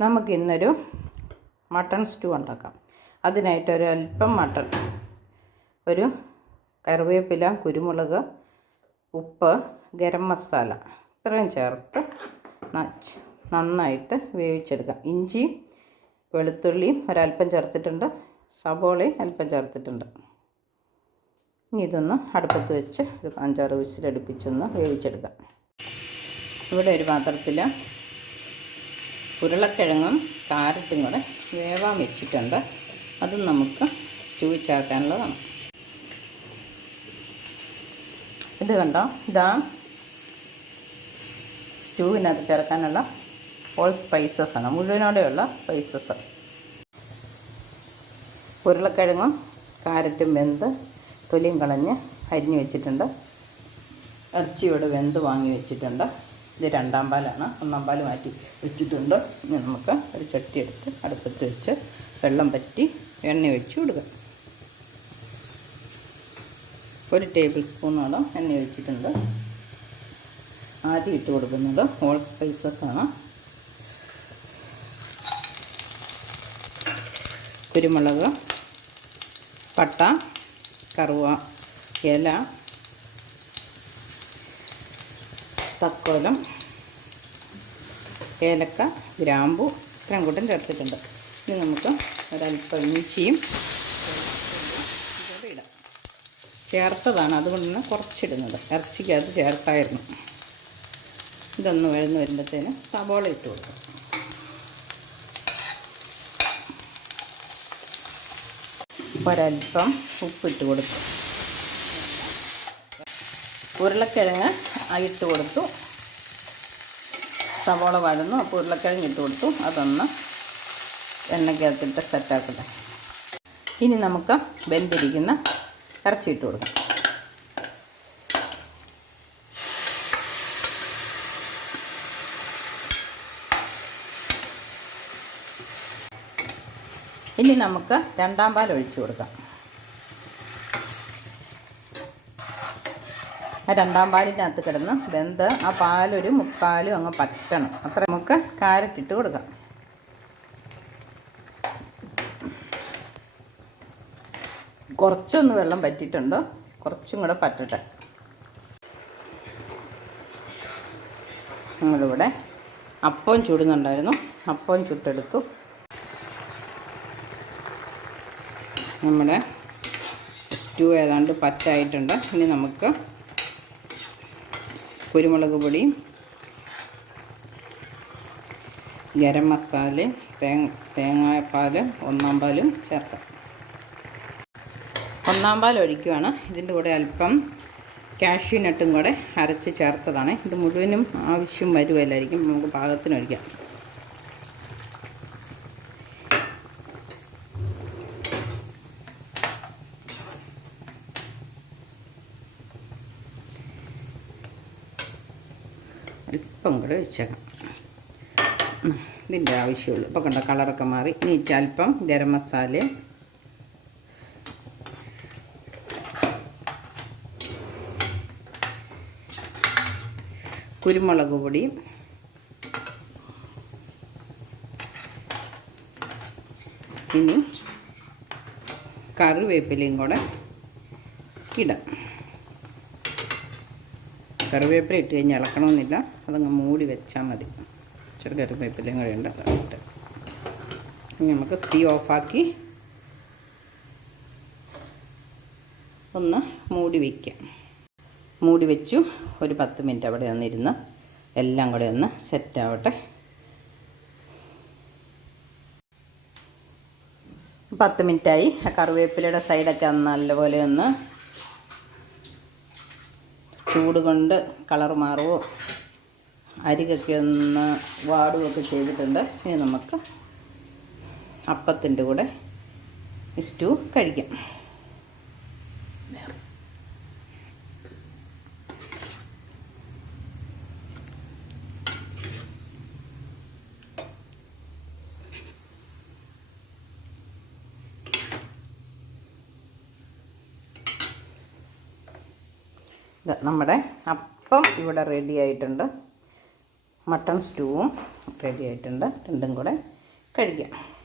നമുക്കിന്നൊരു mutton stew ഉണ്ടാക്കാം. അതിനായിട്ട് ഒരു അല്പം മട്ടൺ ഒരു കറിവേപ്പില കുരുമുളക് ഉപ്പ് ഗരം മസാല ഇത്രയും ചേർത്ത് നന്നായിട്ട് വേവിച്ചെടുക്കാം. ഇഞ്ചി വെളുത്തുള്ളിയും ഒരല്പം ചേർത്തിട്ടുണ്ട് സബോളയും അല്പം ചേർത്തിട്ടുണ്ട്. ഇനി ഇതൊന്ന് അടുപ്പത്ത് വെച്ച് ഒരു അഞ്ചാറ് വിസിലടുപ്പിച്ചൊന്ന് വേവിച്ചെടുക്കാം. ഇവിടെ ഒരു പാത്രത്തിൽ ഉരുളക്കിഴങ്ങും കാരറ്റും കൂടെ വേവാൻ വെച്ചിട്ടുണ്ട്. അതും നമുക്ക് സ്റ്റൂ ചേർക്കാനുള്ളതാണ് ഇത് കണ്ടോ? ഇതാ സ്റ്റൂവിനകത്ത് ചേർക്കാനുള്ള ഓൾ സ്പൈസസ് ആണ്. മുഴുവനോടെയുള്ള സ്പൈസസ് ഉരുളക്കിഴങ്ങും കാരറ്റും വെന്ത് തൊലിയും കളഞ്ഞ് അരിഞ്ഞു വെച്ചിട്ടുണ്ട്. ഇറച്ചിയോട് വെന്ത് വാങ്ങി വെച്ചിട്ടുണ്ട്. ഇത് രണ്ടാം പാലാണ്. ഒന്നാം പാൽ മാറ്റി വെച്ചിട്ടുണ്ട്. ഇനി നമുക്ക് ഒരു ചട്ടി എടുത്ത് അടുപ്പത്ത് വെച്ച് വെള്ളം പറ്റി എണ്ണ ഒഴിച്ച് കൊടുക്കുക ഒരു ടേബിൾ സ്പൂണോളം എണ്ണ ഒഴിച്ചിട്ടുണ്ട്. ആദ്യം ഇട്ട് കൊടുക്കുന്നത് ഹോൾ സ്പൈസസ് ആണ്. കുരുമുളക് പട്ട കറുവ ഇല തക്കോലം ഏലക്ക ഗ്രാമ്പു ഇത്രയും കൂട്ടം ചേർത്തിട്ടുണ്ട്. ഇനി നമുക്ക് ഒരല്പം ഇഞ്ചിയും ഇടാം. ചേർത്തതാണ് അതുകൊണ്ടാണ് കുറച്ചിടുന്നത്. ഇറച്ചിക്കകത്ത് ചേർത്തായിരുന്നു. ഇതൊന്ന് വഴന്ന് വരുമ്പോഴത്തേന് സവോള ഇട്ട് കൊടുക്കും. ഒരല്പം ഉപ്പിട്ട് കൊടുക്കും. ഉരുളക്കിഴങ്ങ് ഇട്ട് കൊടുത്തു. സവോള വഴന്നു അപ്പോൾ ഉരുളക്കിഴങ്ങ് ഇട്ട് കൊടുത്തു. അതൊന്ന് എണ്ണയ്ക്കകത്തിട്ട് സെറ്റാക്കട്ടെ ഇനി നമുക്ക് വെന്തിരിക്കുന്ന ഇറച്ചി ഇട്ട് കൊടുക്കാം. ഇനി നമുക്ക് രണ്ടാം പാൽ ഒഴിച്ചു കൊടുക്കാം. രണ്ടാം പാലിനകത്ത് കിടന്ന് വെന്ത് ആ പാലൊരു മുക്കാലും അങ്ങ് പറ്റണം. അത്ര നമുക്ക് കാരറ്റ് ഇട്ട് കൊടുക്കാം. കുറച്ചൊന്ന് വെള്ളം പറ്റിയിട്ടുണ്ട്. കുറച്ചും കൂടെ പറ്റട്ടെ. നമ്മളിവിടെ അപ്പം ചുടുന്നുണ്ടായിരുന്നു. അപ്പം ചുട്ടെടുത്തു. നമ്മുടെ സ്റ്റൂ ഏതാണ്ട് പറ്റായിട്ടുണ്ട്. ഇനി നമുക്ക് കുരുമുളക് പൊടി ഗരം മസാല തേങ്ങ തേങ്ങാപ്പാൽ ഒന്നാം പാലും ചേർക്കാം. ഒന്നാം പാൽ ഒഴിക്കുകയാണ് ഇതിന്റെ കൂടെ അല്പം കാഷ്യൂ നട്ടും കൂടെ അരച്ച് ചേർത്തതാണ്. ഇത് മുഴുവനും ആവശ്യം വരുമല്ലായിരിക്കും നമുക്ക് പാകത്തിന് ഒഴിക്കാം. അല്പം കൂടെ ഒഴിച്ചേക്കാം ഇതിന്റെ ആവശ്യമുള്ളൂ. ഇപ്പോൾ കണ്ട കളറൊക്കെ മാറി. ഇനി അല്പം ഗരം മസാല. കുരുമുളക് പൊടി. ഇനി കറിവേപ്പിലയും കൂടെ ഇടാം. കറിവേപ്പില ഇട്ട് കഴിഞ്ഞാൽ ഇളക്കണമെന്നില്ല. അതങ്ങ് മൂടി വെച്ചാൽ മതി. ചെറു കറിവേപ്പിലയും കൂടെ ഉണ്ട്. ഇനി നമുക്ക് തീ ഓഫാക്കി ഒന്ന് മൂടി വയ്ക്കാം മൂടി വെച്ചു. ഒരു പത്ത് മിനിറ്റ് അവിടെ ഒന്നിരുന്ന് എല്ലാം കൂടെ ഒന്ന് സെറ്റാവട്ടെ പത്ത് മിനിറ്റായി. കറിവേപ്പിലയുടെ സൈഡൊക്കെ നല്ലപോലെ ഒന്ന് ചൂട് കൊണ്ട് കളർ മാറുമോ അരികൊക്കെ ഒന്ന് വാടുകയൊക്കെ ചെയ്തിട്ടുണ്ട്. ഇനി നമുക്ക് അപ്പത്തിന്റെ കൂടെ സ്റ്റൂ കഴിക്കാം. നമ്മുടെ അപ്പം ഇവിടെ റെഡി ആയിട്ടുണ്ട്. മട്ടൺ സ്റ്റൂവും റെഡി ആയിട്ടുണ്ട്. രണ്ടും കൂടെ കഴിക്കാം.